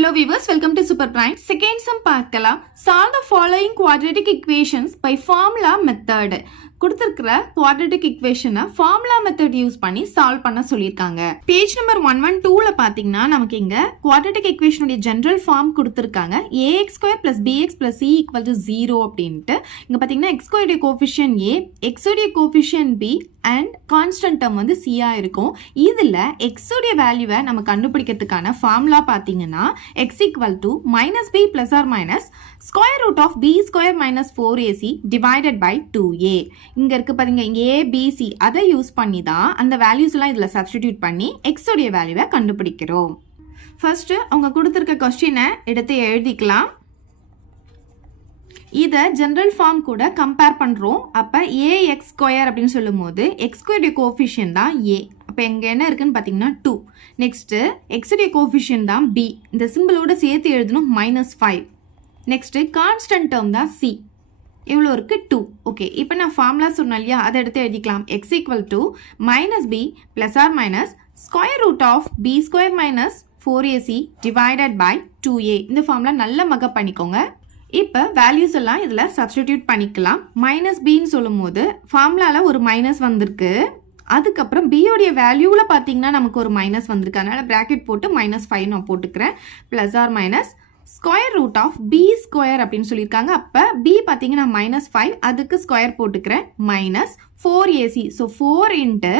Hello viewers, welcome to Super Prime. Second sum பார்க்கலாம். Solve the following quadratic equations by formula method. கொடுத்திருக்கிற quadratic equation formula method use பண்ணி solve பண்ண சொல்லியிருக்காங்க. Page number 112ல பாத்தீங்கன்னா நமக்கு இங்க quadratic equation உடைய ஜெனரல் ஃபார்ம் கொடுத்திருக்காங்க. ax² + bx + c = 0 அப்படின்ட்டு. இங்க பாத்தீங்கன்னா x² உடைய கோஎஃபிஷியன்ட் a, x உடைய coefficient b and constant term வந்து c ஆ இருக்கும். இதுல x உடைய வேல்யூவை நம்ம கண்டுபிடிக்கிறதுக்கான ஃபார்முலா பாத்தீங்கன்னா x = -b + or minus square root of b² - 4ac divided by 2a. இங்க இருக்கு பாருங்க, இங்க a b c அதை யூஸ் பண்ணி தான் அந்த வேல்யூஸ் எல்லாம் இதுல சப்ஸ்டிடியூட் பண்ணி x உடைய வேல்யூவை கண்டுபிடிக்கிறோம். ஃபர்ஸ்ட் அவங்க கொடுத்திருக்க क्वेश्चனை எடுத்து எழுதிக்கலாம். இத ஜெனரல் ஃபார்ம் கூட கம்பேர் பண்றோம். அப்ப ax² அப்படின்னு சொல்லும்போது x² உடைய கோஎஃபிஷியன்ட் தான் a. அப்ப எங்க என்ன இருக்குன்னு பாத்தீங்கன்னா 2. நெக்ஸ்ட் x உடைய கோஎஃபிஷியன்ட் தான் b. இந்த சிம்பிளோட சேர்த்து எழுதணும் -5. நெக்ஸ்ட் கான்ஸ்டன்ட் டேர்ம் தான் c. இவ்வளோ இருக்கு 2. ஓகே, இப்போ நான் ஃபார்முலா சொன்னேன் இல்லையா, அதை எடுத்து எழுதிக்கலாம். x = -b + or minus square root of b² - 4ac divided by 2a. இந்த ஃபார்முலா நல்லா மகப் பண்ணிக்கோங்க. இப்போ வேல்யூஸ் எல்லாம் இதில் சப்ஸ்டிடியூட் பண்ணிக்கலாம். -bன்னு சொல்லும் போது ஃபார்முலாவில் ஒரு மைனஸ் வந்திருக்கு. அதுக்கப்புறம் b உடைய வேல்யூவில் பார்த்தீங்கன்னா நமக்கு ஒரு மைனஸ் வந்திருக்கு. அதனால் ப்ராக்கெட் போட்டு -5 நான் போட்டுக்கிறேன். + or minus square root of b² அப்படின்னு சொல்லியிருக்காங்க. அப்போ b பார்த்தீங்கன்னா -5, அதுக்கு ஸ்கொயர் போட்டுக்கிறேன் -4ac. ஸோ 4 இன்ட்டு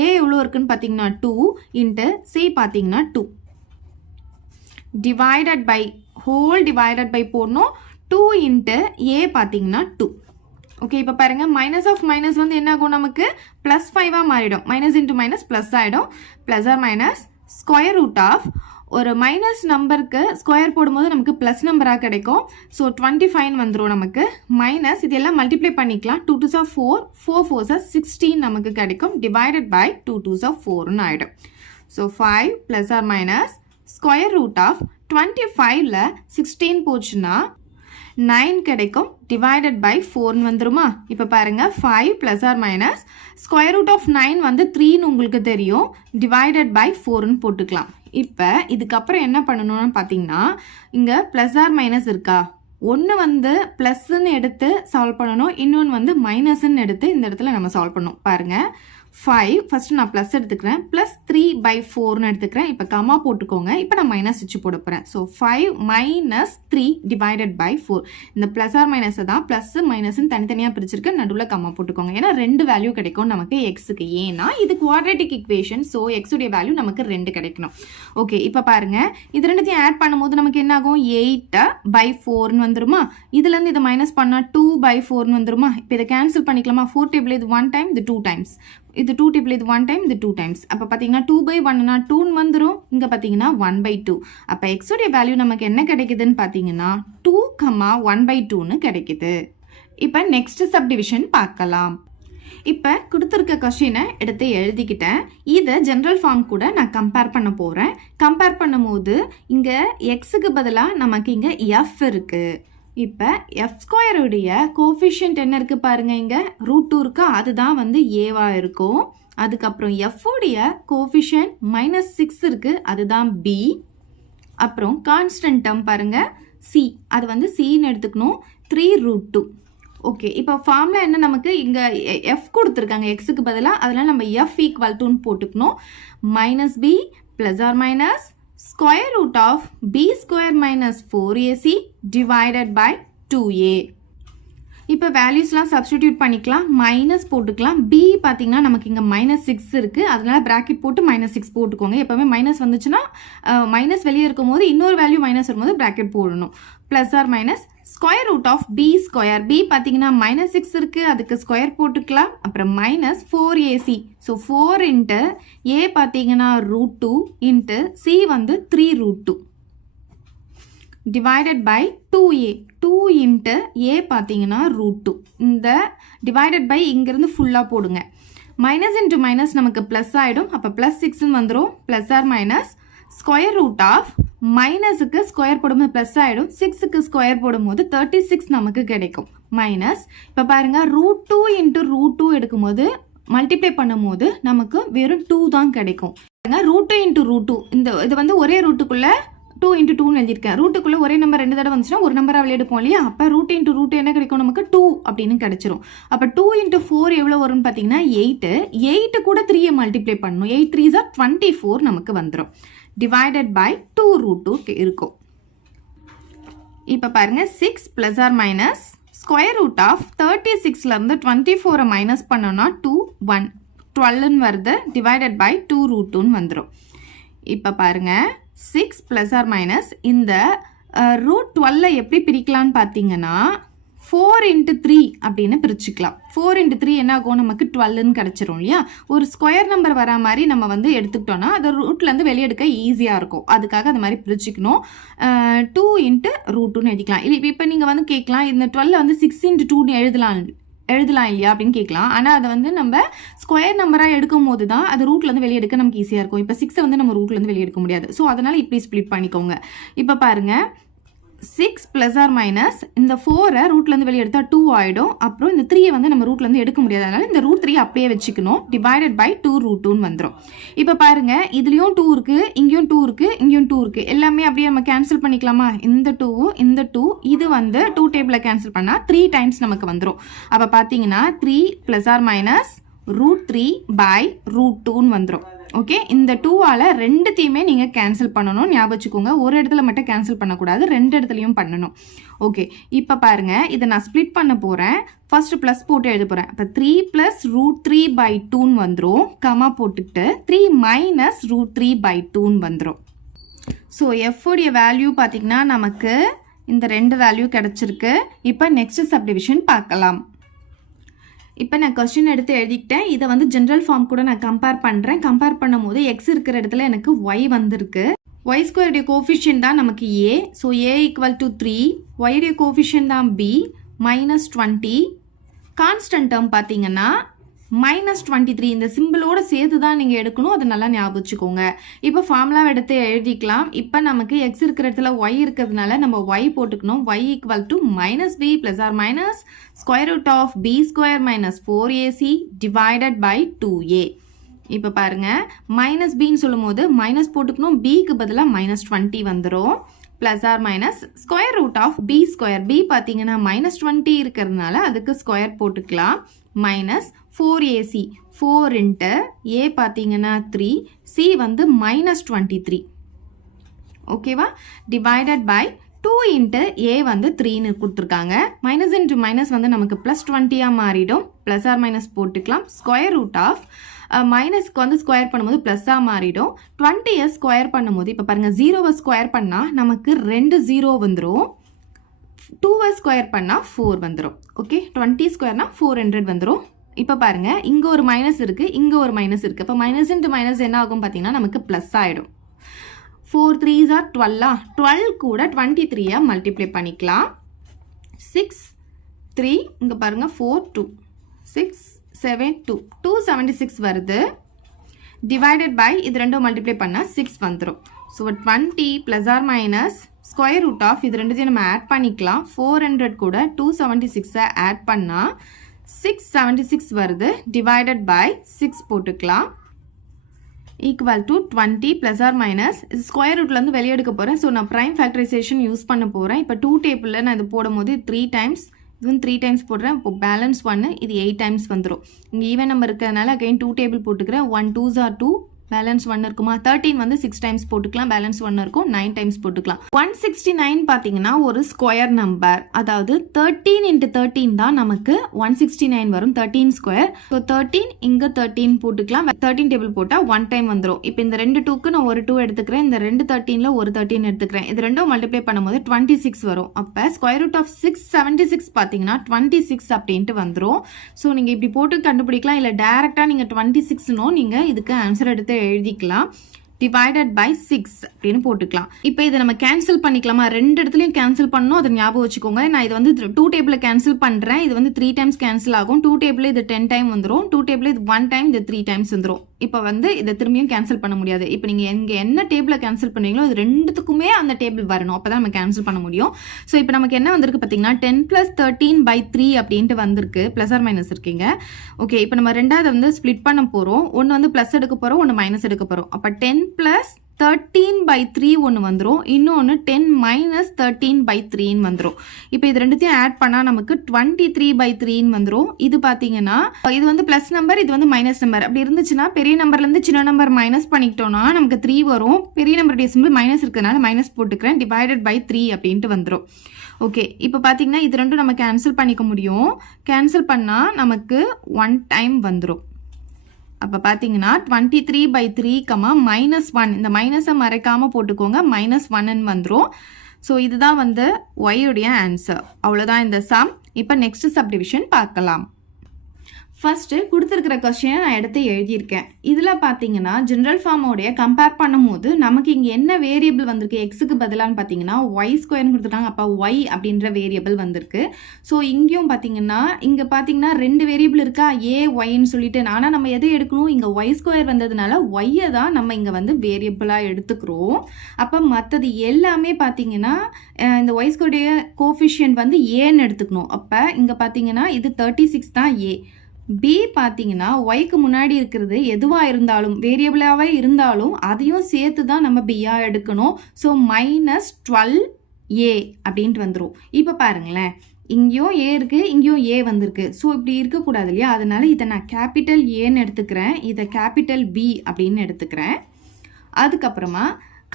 a எவ்வளோ இருக்குன்னு பார்த்தீங்கன்னா 2 இன்ட்டு c பார்த்தீங்கன்னா 2 divided by whole divided by போடணும். 2 இன்ட்டு a பார்த்தீங்கன்னா 2. ஓகே, இப்போ பாருங்க, மைனஸ் ஆஃப் மைனஸ் வந்து என்ன ஆகும், நமக்கு +5 மாறிடும். மைனஸ் இன்ட்டு மைனஸ் ப்ளஸ் ஆகிடும். + or minus square root of ஒரு மைனஸ் நம்பருக்கு ஸ்கொயர் போடும்போது நமக்கு ப்ளஸ் நம்பராக கிடைக்கும். ஸோ 25 வந்துடும் நமக்கு. மைனஸ் இதெல்லாம் மல்டிப்ளை பண்ணிக்கலாம். 2 2s are 4, 4 4s are 16 நமக்கு கிடைக்கும். டிவைடட் பை 2 2s are 4ன்னு ஆகிடும். So 5 + or minus square root of 25ல் 16 போச்சுன்னா 9 கிடைக்கும். டிவைடட் பை 4ன்னு வந்துருமா. இப்போ பாருங்க, 5 + or minus square root of 9 வந்து 3ன்னு உங்களுக்கு தெரியும். டிவைடட் பை 4ன்னு போட்டுக்கலாம். இப்போ இதுக்கப்புறம் என்ன பண்ணணும்னு பார்த்தீங்கன்னா, இங்கே + or minus இருக்கா, ஒன்று வந்து ப்ளஸ்ன்னு எடுத்து சால்வ் பண்ணணும், இன்னொன்று வந்து மைனஸ்ன்னு எடுத்து இந்த இடத்துல நம்ம சால்வ் பண்ணணும். பாருங்கள், 5 ஃபஸ்ட்டு நான் ப்ளஸ் எடுத்துக்கிறேன், +3/4ன்னு எடுத்துக்கிறேன். இப்போ கமா போட்டுக்கோங்க. இப்போ நான் மைனஸ் வச்சு போட போகிறேன். So 5 - 3 divided by 4. இந்த + or minus தான் ப்ளஸ் மைனஸ்ன்னு தனித்தனியாக பிரிச்சிருக்கு. நடுவில் கமா போட்டுக்கோங்க. ஏன்னா 2 வேல்யூ கிடைக்கும் நமக்கு எக்ஸுக்கு. ஏன்னா இது குவாட்ரேட்டிக் இக்குவேஷன். ஸோ எக்ஸுடைய வேல்யூ நமக்கு 2 கிடைக்கணும். ஓகே, இப்போ பாருங்கள், இது ரெண்டுத்தையும் ஆட் பண்ணும்போது நமக்கு என்ன ஆகும், 8/4ன்னு வந்துருமா. இதுலேருந்து இதை மைனஸ் பண்ணால் 2/4ன்னு வந்துருமா. இப்போ இதை கேன்சல் பண்ணிக்கலாமா. 4 டேபிள் இது 1 டைம், இது 2 டைம்ஸ். இது 2 டேபிள் இது 1 டைம், இது 2 டைம்ஸ். அப்போ பார்த்தீங்கன்னா 2/1னா 2ன்னு வந்துடும். இங்கே பார்த்தீங்கன்னா 1/2. அப்போ எக்ஸுடைய வேல்யூ நமக்கு என்ன கிடைக்குதுன்னு பார்த்தீங்கன்னா 2, 1/2ன்னு கிடைக்குது. இப்போ நெக்ஸ்ட் சப்டிவிஷன் பார்க்கலாம். இப்போ கொடுத்துருக்க கொஸ்டினை எடுத்து எழுதிக்கிட்டேன். இதை ஜென்ரல் ஃபார்ம் கூட நான் கம்பேர் பண்ண போகிறேன். கம்பேர் பண்ணும்போது இங்கே எக்ஸுக்கு பதிலாக நமக்கு இங்கே எஃப் இருக்குது. இப்போ f² உடைய கோஎஃபிஷியன்ட் என்ன இருக்குது பாருங்கள், இங்கே √2 இருக்கா, அதுதான் வந்து ஏவாக இருக்கும். அதுக்கப்புறம் f உடைய கோஎஃபிஷியன்ட் -6 இருக்குது, அதுதான் b. அப்புறம் கான்ஸ்டன்ட் டேர்ம் பாருங்கள் c, அது வந்து cன்னு எடுத்துக்கணும். 3√2. ஓகே, இப்போ ஃபார்முலா என்ன, நமக்கு இங்கே f கொடுத்துருக்காங்க எக்ஸுக்கு பதிலாக, அதனால் நம்ம f = 2ன்னு போட்டுக்கணும். -b + or minus square root of b² - 4ac divided by 2a. இப்போ வேல்யூஸ்லாம் சப்ஸ்டிடியூட் பண்ணிக்கலாம். மைனஸ் போட்டுக்கலாம். b பார்த்தீங்கன்னா நமக்கு இங்கே -6 இருக்குது, அதனால ப்ராக்கெட் போட்டு -6 போட்டுக்கோங்க. எப்போவுமே மைனஸ் வந்துச்சுன்னா மைனஸ் வெளியே இருக்கும் போது இன்னொரு வேல்யூ மைனஸ் வரும்போது ப்ராக்கெட் போடணும். + or minus square root of b². b பார்த்தீங்கன்னா -6 இருக்குது, அதுக்கு ஸ்கொயர் போட்டுக்கலாம். அப்புறம் -4ac. ஸோ 4 இன்ட்டு a பார்த்தீங்கன்னா √2 இன்ட்டு c வந்து 3√2 divided by 2a. 2 into a பார்த்தீங்கன்னா √2. இந்த டிவைடட் பை இங்கேருந்து ஃபுல்லாக போடுங்க. மைனஸ் இன்ட்டு மைனஸ் நமக்கு ப்ளஸ் ஆகிடும். அப்போ +6ன்னு வந்துடும். + or minus square root of மைனஸுக்கு ஸ்கொயர் போடும்போது ப்ளஸ் ஆகிடும். 6க்கு ஸ்கொயர் போடும்போது 36 நமக்கு கிடைக்கும். மைனஸ் இப்போ பாருங்கள், √2 இன்ட்டு √2 எடுக்கும்போது மல்டிப்ளை பண்ணும்போது நமக்கு வெறும் 2 தான் கிடைக்கும். √2 இன்ட்டு √2 இந்த இது வந்து ஒரே ரூட்டுக்குள்ளே 2 into 2 எழுதியிருக்கேன். ரூட்டுக்குள்ளே ஒரே நம்பர் 2 தடவை வந்துச்சுன்னா ஒரு நம்பராக வெளியே எடுப்போம் இல்லையா? அப்போ ரூட் இன்ட்டு ரூட் என்ன கிடைக்கும் நமக்கு 2 அப்படின்னு கிடைச்சிரும். அப்போ 2 into 4 எவ்வளோ வரும்னு பார்த்தீங்கன்னா 8 கூட 3 மல்டிப்ளை பண்ணணும். 8 3s are 24 நமக்கு வந்துடும். டிவைடட் பை 2 root 2 இருக்கும். இப்போ பாருங்க 6 plus or minus square root of 36லேருந்து 24 மைனஸ் பண்ணோன்னா 2 1 12ன்னு வருது. டிவைடட் பை 2 root 2ன்னு வந்துடும். இப்போ பாருங்க 6 ப்ளஸ் ஆர் மைனஸ் இந்த ரூட் 12 எப்படி பிரிக்கலான்னு பார்த்தீங்கன்னா 4 into 3 அப்படின்னு பிரிச்சுக்கலாம். 4 into 3 என்ன ஆகும் நமக்கு 12ன்னு கிடச்சிரும் இல்லையா? ஒரு ஸ்கொயர் நம்பர் வரா மாதிரி நம்ம வந்து எடுத்துக்கிட்டோன்னா அது ரூட்லேருந்து வெளியே எடுக்க ஈஸியாக இருக்கும். அதுக்காக அது மாதிரி பிரிச்சுக்கணும். 2 into root 2ன்னு எழுதிக்கலாம். இல்லை இப்போ நீங்கள் வந்து கேட்கலாம் இந்த 12 வந்து 6 into 2ன்னு எழுதலாம் இல்லையா அப்படின்னு கேட்கலாம். ஆனால் அதை வந்து நம்ம ஸ்கொயர் நம்பராக எடுக்கும் போது தான் அது ரூட்லேருந்து வெளியே எடுக்க நமக்கு ஈஸியாக இருக்கும். இப்போ 6 வந்து நம்ம ரூட்லேருந்து வெளியே எடுக்க முடியாது. ஸோ அதனால் இப்படி ஸ்ப்ளிட் பண்ணிக்கோங்க. இப்போ பாருங்கள் 6 ப்ளஸ் ஆர் மைனஸ் இந்த 4 ரூட்லேருந்து வெளியே எடுத்தால் 2 ஆகிடும். அப்புறம் இந்த 3 வந்து நம்ம ரூட்லேருந்து எடுக்க முடியாது. அதனால் இந்த ரூட் 3 அப்படியே வச்சுக்கணும். டிவைடட் பை 2 root 2ன்னு வந்துடும். இப்போ பாருங்கள் இதுலேயும் 2 இருக்குது, இங்கேயும் 2 இருக்குது, இங்கேயும் 2 இருக்குது. எல்லாமே அப்படியே நம்ம கேன்சல் பண்ணிக்கலாமா? இந்த 2 இந்த 2 இது வந்து 2 டேபிளில் கேன்சல் பண்ணால் 3 டைம்ஸ் நமக்கு வந்துடும். அப்போ பார்த்தீங்கன்னா 3 plus or minus root 3 by root 2ன்னு வந்துடும். ஓகே, இந்த 2ஆல் ரெண்டுத்தையுமே நீங்கள் கேன்சல் பண்ணணும். ஞாபகம் வச்சுக்கோங்க, ஒரு இடத்துல மட்டும் கேன்சல் பண்ணக்கூடாது, 2 இடத்துலையும் பண்ணணும். ஓகே, இப்போ பாருங்கள் இதை நான் ஸ்ப்ளிட் பண்ண போகிறேன். ஃபர்ஸ்ட் ப்ளஸ் போட்டு எழுத போகிறேன். இப்போ 3 ப்ளஸ் ரூட் 3 பை 2ன்னு வந்துடும். கமா போட்டுக்கிட்டு 3 மைனஸ் ரூட் 3 பை 2ன்னு வந்துடும். ஸோ எஃப்வுடைய வேல்யூ பார்த்திங்கன்னா நமக்கு இந்த 2 வேல்யூ கிடச்சிருக்கு. இப்போ நெக்ஸ்ட் சப்டிவிஷன் பார்க்கலாம். இப்போ நான் கொஸ்டின் எடுத்து எழுதிக்கிட்டேன். இதை வந்து ஜென்ரல் ஃபார்ம் கூட நான் கம்பேர் பண்ணுறேன். கம்பேர் பண்ணும் போது எக்ஸ் இருக்கிற இடத்துல எனக்கு ஒய் வந்திருக்கு. ஒய் ஸ்கொயருடைய கோஃபிஷியன்ட் தான் நமக்கு A. So A equal to 3. ஒய்டைய கோஃபிஷியன்ட் தான் பி மைனஸ் 20. கான்ஸ்டன்ட் டேர்ம் பார்த்தீங்கன்னா மைனஸ் 23. இந்த சிம்பிளோட சேர்த்து தான் நீங்கள் எடுக்கணும். அதை நல்லா ஞாபகம் வச்சுக்கோங்க. இப்போ ஃபார்முலா எடுத்து எழுதிக்கலாம். இப்போ நமக்கு எக்ஸ் இருக்கிற இடத்துல ஒய் இருக்கிறதுனால நம்ம ஒய் போட்டுக்கணும். Y equal to minus b plus or minus square root of b square minus 4ac divided by 2a. இப்போ பாருங்கள் மைனஸ் பின்னு சொல்லும் போது மைனஸ் போட்டுக்கணும். பிக்கு பதிலாக மைனஸ் 20 வந்துடும். Plus or minus square root of b square. B பார்த்தீங்கன்னா மைனஸ் 20 இருக்கிறதுனால அதுக்கு ஸ்கொயர் போட்டுக்கலாம். மைனஸ் 4ac 4 இன்ட்டு ஏ பார்த்தீங்கன்னா 3, சி வந்து மைனஸ் 23. ஓகேவா? டிவைடட் பை 2 இன்ட்டு ஏ வந்து 3ன்னு கொடுத்துருக்காங்க. மைனஸ் இன்ட்டு மைனஸ் வந்து நமக்கு ப்ளஸ் 20ஆக மாறிடும். ப்ளஸ் ஆர் மைனஸ் போட்டுக்கலாம். ஸ்கொயர் ரூட் ஆஃப் மைனஸ்க்கு வந்து ஸ்கொயர் பண்ணும்போது ப்ளஸ்ஸாக மாறிடும். 20 ஸ்கொயர் பண்ணும்போது இப்போ பாருங்கள் 0 ஸ்கொயர் பண்ணால் நமக்கு 2 0 வந்துடும். 2 ஸ்கொயர் பண்ணால் 4 வந்துடும். ஓகே, 20 ஸ்கொயர்னா 400 வந்துடும். இப்போ பாருங்கள் இங்கே ஒரு மைனஸ் இருக்குது, இங்கே ஒரு மைனஸ் இருக்குது. இப்போ மைனஸ் இன்ட்டு மைனஸ் என்ன ஆகும் பார்த்தீங்கன்னா நமக்கு ப்ளஸ் ஆகிடும். 4 3s are 12. 12 கூட 23 மல்டிப்ளை பண்ணிக்கலாம். 6 3 இங்கே பாருங்கள் 4 2 6 7 2 276 வருது. டிவைடட் பை இது ரெண்டும் மல்டிப்ளை பண்ணால் 6 வந்துடும். So 20 plus or minus square root of இது ரெண்டுத்தையும் நம்ம ஆட் பண்ணிக்கலாம். 400 கூட 276 ஆட் பண்ணால் 676 வருது. டிவைடட் பை 6 போட்டுக்கலாம். Equal to 20 plus or minus square ரூட்லேருந்து வெளியே எடுக்க போகிறேன். ஸோ நான் ப்ரைம் ஃபேக்டரைசேஷன் யூஸ் பண்ண போகிறேன். இப்போ 2 டேபிளில் நான் இது போடும்போது 3 டைம்ஸ் இது 3 டைம்ஸ் போடுறேன். இப்போ பேலன்ஸ் 1 இது 8 டைம்ஸ் வந்துடும். இங்கே ஈவன் நம்பர் இருக்கிறதுனால அகைன் 2 டேபிள் போட்டுக்கிறேன். 1 2s are 2 பேலன்ஸ் 1 இருக்குமா? 13 வந்து 6 டைம்ஸ் போட்டுக்கலாம். பேலன்ஸ் 1 இருக்கும். 9 டைம்ஸ் போட்டுக்கலாம். 169 பார்த்தீங்கன்னா ஒரு ஸ்கொயர் நம்பர். அதாவது 13 இன்ட்டு 13 தான் நமக்கு 169 வரும். 13 ஸ்கொயர். ஸோ 13 இங்கே 13 போட்டுக்கலாம். 13 டேபிள் போட்டால் 1 டைம் வந்துடும். இப்போ இந்த 2 2க்கு நான் ஒரு 2 எடுத்துக்கிறேன். இந்த 2 13ல் ஒரு 13 எடுத்துக்கிறேன். இது ரெண்டும் மல்டிப்ளை பண்ணும்போது 26 வரும். அப்போ ஸ்கொயர் ரூட் ஆஃப் 676 பார்த்தீங்கன்னா 26 அப்படின்ட்டு வந்துடும். ஸோ நீங்கள் இப்படி போட்டு கண்டுபிடிக்கலாம். இல்லை டேரெக்டாக நீங்கள் 26னோ நீங்கள் இதுக்கு ஆன்சர் எடுத்து எழுதிக்கலாம். டிவைடட் பை 6 அப்படின்னு போட்டுக்கலாம். இப்போ இதை நம்ம கேன்சல் பண்ணிக்கலாமா? 2 இடத்துலையும் கேன்சல் பண்ணணும். அதை ஞாபகம் வச்சுக்கோங்க. நான் இது வந்து 2 டேபிளில் கேன்சல் பண்ணுறேன். இது வந்து 3 டைம்ஸ் கேன்சல் ஆகும். 2 டேபிளில் இது 10 டைம் வந்துடும். 2 டேபிளில் இது 1 டைம், இது 3 டைம்ஸ் வந்துடும். இப்போ வந்து இதை திரும்பியும் கேன்சல் பண்ண முடியாது. இப்போ நீங்கள் எங்கே என்ன டேபிளில் கேன்சல் பண்ணுறீங்களோ இது ரெண்டுத்துக்குமே அந்த டேபிள் வரணும். அப்போ தான் நம்ம கேன்சல் பண்ண முடியும். ஸோ இப்போ நமக்கு என்ன வந்திருக்கு பார்த்தீங்கன்னா 10 + 13/3 அப்படின்ட்டு வந்திருக்கு. ப்ளஸ் ஆர் மைனஸ் இருக்கீங்க. ஓகே, இப்போ நம்ம ரெண்டாவது வந்து ஸ்ப்ளிட் பண்ண போகிறோம். ஒன்று வந்து ப்ளஸ் எடுக்க போகிறோம், ஒன்று மைனஸ் எடுக்க போகிறோம். அப்போ 10 + 13/3 ஒன்று வந்துடும், இன்னொன்று 10 - 13/3 வந்துடும். இப்போ இது ரெண்டுத்தையும் ஆட் பண்ணால் நமக்கு 23/3 வந்துடும். இது பார்த்தீங்கன்னா இது வந்து ப்ளஸ் நம்பர், இது வந்து மைனஸ் நம்பர். அப்படி இருந்துச்சுன்னா பெரிய நம்பர்லேருந்து சின்ன நம்பர் மைனஸ் பண்ணிக்கிட்டோம்னா நமக்கு 3 வரும். பெரிய நம்பருடைய சிம்பிள் மைனஸ் இருக்கிறதுனால மைனஸ் போட்டுக்கிறேன், /3 அப்படின்ட்டு வந்துடும். ஓகே, இப்போ பார்த்தீங்கன்னா இது ரெண்டும் நம்ம கேன்சல் பண்ணிக்க முடியும். கேன்சல் பண்ணால் நமக்கு 1 டைம் வந்துடும். அப்போ பார்த்தீங்கன்னா 23/3, -1, இந்த மைனஸை மறைக்காமல் போட்டுக்கோங்க, -1ன்னு வந்துடும். ஸோ இதுதான் வந்து ஒய்யுடைய ஆன்சர். அவ்வளோதான் இந்த சம். இப்போ நெக்ஸ்ட் சப்டிவிஷன் பார்க்கலாம். ஃபர்ஸ்ட்டு கொடுத்துருக்கிற கொஸ்டினை நான் எடுத்து எழுதியிருக்கேன். இதில் பார்த்தீங்கன்னா ஜென்ரல் ஃபார்மோடைய கம்பேர் பண்ணும்போது நமக்கு இங்கே என்ன வேரியபிள் வந்திருக்கு, எக்ஸுக்கு பதிலான்னு பார்த்தீங்கன்னா y² கொடுத்துருக்காங்க. அப்போ y அப்படின்ற வேரியபிள் வந்திருக்கு. ஸோ இங்கேயும் பார்த்தீங்கன்னா இங்கே பார்த்தீங்கன்னா 2 வேரியபிள் இருக்கா, a yன்னு சொல்லிட்டு. ஆனால் நம்ம எதை எடுக்கணும், இங்கே y² வந்ததுனால ஒய்யை தான் நம்ம இங்கே வந்து வேரியபிளாக எடுத்துக்கிறோம். அப்போ மற்றது எல்லாமே பார்த்தீங்கன்னா இந்த y² கோஃபிஷியன்ட் வந்து ஏன்னு எடுத்துக்கணும். அப்போ இங்கே பார்த்தீங்கன்னா இது 36 தான் a. பி பார்த்தீங்கன்னா ஒய்க்கு முன்னாடி இருக்கிறது எதுவாக இருந்தாலும் வேரியபிளாகவே இருந்தாலும் அதையும் சேர்த்து தான் நம்ம பியாக எடுக்கணும். ஸோ -12a அப்படின்ட்டு வந்துடும். இப்போ பாருங்களேன், இங்கேயும் ஏ இருக்குது, இங்கேயும் ஏ வந்திருக்கு. ஸோ இப்படி இருக்கக்கூடாது இல்லையா, அதனால இதை நான் கேபிட்டல் ஏன்னு எடுத்துக்கிறேன், இதை கேபிட்டல் பி அப்படின்னு எடுத்துக்கிறேன். அதுக்கப்புறமா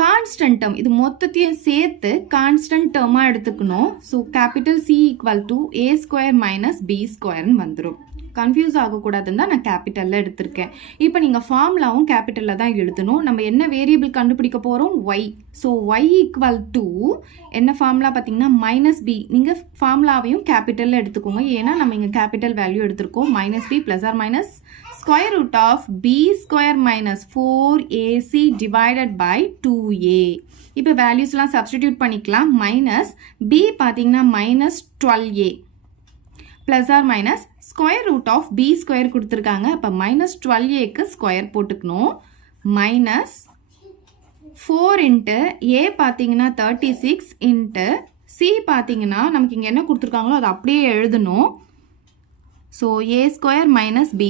கான்ஸ்டன்ட் டேர்ம், இது மொத்தத்தையும் சேர்த்து கான்ஸ்டன்ட் டேர்மாக எடுத்துக்கணும். So capital C = a² - b² வந்துடும். கன்ஃபியூஸ் ஆகக்கூடாதுன்னு தான் நான் கேபிட்டலில் எடுத்திருக்கேன். இப்போ நீங்கள் ஃபார்முலாவும் கேபிட்டலில் தான் எழுதணும். நம்ம என்ன வேரியபிள் கண்டுபிடிக்க போகிறோம், y. ஸோ y = என்ன ஃபார்முலா பார்த்தீங்கன்னா -b. நீங்கள் ஃபார்முலாவையும் கேபிட்டலில் எடுத்துக்கோங்க, ஏன்னா நம்ம இங்கே கேபிட்டல் வேல்யூ எடுத்திருக்கோம். -b +/- b² - 4ac / 2a. இப்போ வேல்யூஸ்லாம் சப்ஸ்டிடியூட் பண்ணிக்கலாம். -b பார்த்தீங்கன்னா -12a +/- b² கொடுத்துருக்காங்க. அப்போ -12aக்கு ஸ்கொயர் போட்டுக்கணும். -4 a பார்த்தீங்கன்னா 36 c பார்த்தீங்கன்னா நமக்கு இங்கே என்ன கொடுத்துருக்காங்களோ அதை அப்படியே எழுதணும். So a² - b².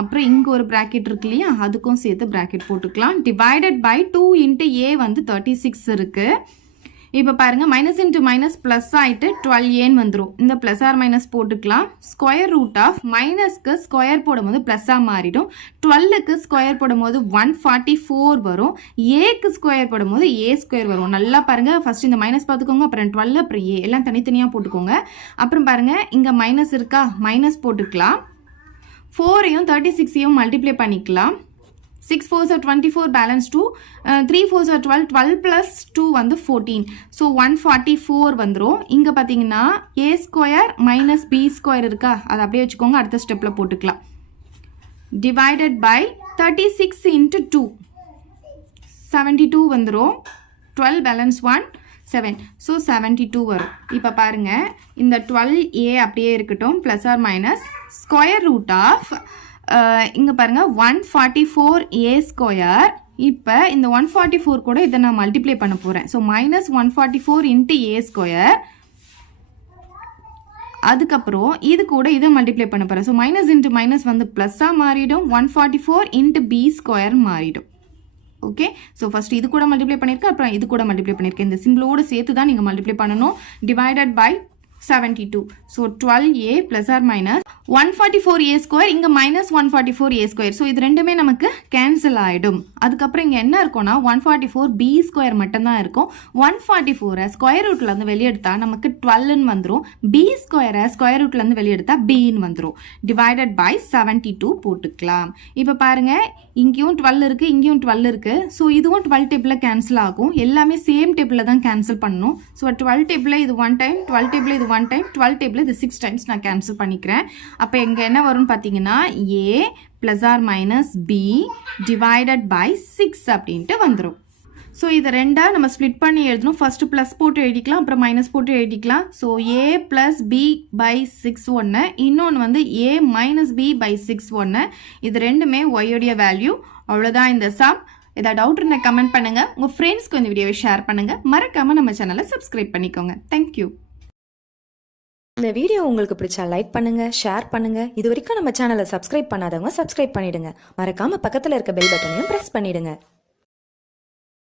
அப்புறம் இங்கே ஒரு ப்ராக்கெட் இருக்கு இல்லையா, அதுக்கும் சேர்த்து ப்ராக்கெட் போட்டுக்கலாம். /2 a வந்து 36 இருக்குது. இப்போ பாருங்கள், மைனஸ் இன்ட்டு மைனஸ் ப்ளஸ் ஆகிட்டு 12aன்னு வந்துடும். இந்த +/- போட்டுக்கலாம். √−க்கு ஸ்கொயர் போடும்போது ப்ளஸ்ஸாக மாறிடும். 12க்கு ஸ்கொயர் போடும்போது 144 வரும். ஏக்கு ஸ்கொயர் போடும்போது a² வரும். நல்லா பாருங்கள், ஃபஸ்ட் இந்த மைனஸ் பார்த்துக்கோங்க, அப்புறம் 12, அப்புறம் a எல்லாம் தனித்தனியாக போட்டுக்கோங்க. அப்புறம் பாருங்கள், இங்கே மைனஸ் இருக்கா, மைனஸ் போட்டுக்கலாம். 4ஐயும் 36ஐயும் மல்டிப்ளை பண்ணிக்கலாம். 6 4s are 24, balance 2. 3 4s are 12, 12 plus 2 வந்து 14. ஸோ 144 வந்துடும். இங்கே பார்த்தீங்கன்னா a² - b² இருக்கா, அதை அப்படியே வச்சுக்கோங்க, அடுத்த ஸ்டெப்பில் போட்டுக்கலாம். /36 × 2 72 வந்துடும். 12 balance 1 7. ஸோ 72 வரும். இப்போ பாருங்கள், இந்த 12a அப்படியே இருக்கட்டும், +/- இங்கே பாருங்கள் 144a². இப்போ இந்த 144 கூட இதை நான் மல்டிப்ளை பண்ண போகிறேன். So -144 × a². அதுக்கப்புறம் இது கூட இதை மல்டிப்ளை பண்ண போகிறேன். ஸோ மைனஸ் இன்ட்டு மைனஸ் வந்து ப்ளஸ்ஸாக மாறிடும். 144 × b² மாறிடும். ஓகே, ஸோ ஃபஸ்ட்டு இது கூட மல்டிப்ளை பண்ணியிருக்கேன், அப்புறம் இது கூட மல்டிப்ளை பண்ணியிருக்கேன். இந்த சிம்பிளோடு சேர்த்து தான் நீங்கள் மல்டிப்ளை பண்ணணும். /72. ஸோ 12a +/- 144a², இங்கே -144a². ஸோ இது ரெண்டுமே நமக்கு கேன்சல் ஆகிடும். அதுக்கப்புறம் இங்கே என்ன இருக்கும்னா 144b² மட்டும்தான் இருக்கும். 144 ஸ்கொயர் ரூட்லேருந்து வெளியெடுத்தால் நமக்கு 12ன்னு வந்துடும். b² ஸ்கொயர் ரூட்லேருந்து வெளியெடுத்தால் bன்னு வந்துடும். /72 போட்டுக்கலாம். இப்போ பாருங்கள், இங்கேயும் 12 இருக்குது, இங்கேயும் 12 இருக்குது. ஸோ இதுவும் 12 டேபிளில் கேன்சல் ஆகும். எல்லாமே சேம் டேபிளில் தான் கேன்சல் பண்ணணும். ஸோ 12 டேபிளில் இது 1 டைம், 12 டேபிளில் இது 1 டைம், 12 டேபிளில் இது 6 டைம்ஸ் நான் கேன்சல் பண்ணிக்கிறேன். அப்போ இங்கே என்ன வரும்னு பார்த்தீங்கன்னா a +/- b /6 அப்படின்ட்டு வந்துடும். ஸோ இது ரெண்டாக நம்ம ஸ்ப்ளிட் பண்ணி எழுதணும். ஃபஸ்ட்டு ப்ளஸ் போட்டு எழுதிக்கலாம், அப்புறம் மைனஸ் போட்டு எழுதிக்கலாம். ஸோ a + b/6 ஒன்று, இன்னொன்று வந்து a - b/6 ஒன்று. இது ரெண்டுமே ஒய்யோடைய வேல்யூ. அவ்வளோதான் இந்த சம். ஏதாவது டவுட் இருந்தால் கமெண்ட் பண்ணுங்கள். உங்கள் ஃப்ரெண்ட்ஸ்க்கு இந்த வீடியோவை ஷேர் பண்ணுங்கள். மறக்காமல் நம்ம சேனலை சப்ஸ்கிரைப் பண்ணிக்கோங்க. தேங்க்யூ. இந்த வீடியோ உங்களுக்கு பிடிச்சா லைக் பண்ணுங்க, ஷேர் பண்ணுங்க. இது வரைக்கும் நம்ம சேனலை சப்ஸ்கிரைப் பண்ணாதவங்க சப்ஸ்கிரைப் பண்ணிடுங்க. மறக்காம பக்கத்துல இருக்க பெல் பட்டனையும் பிரஸ் பண்ணிடுங்க.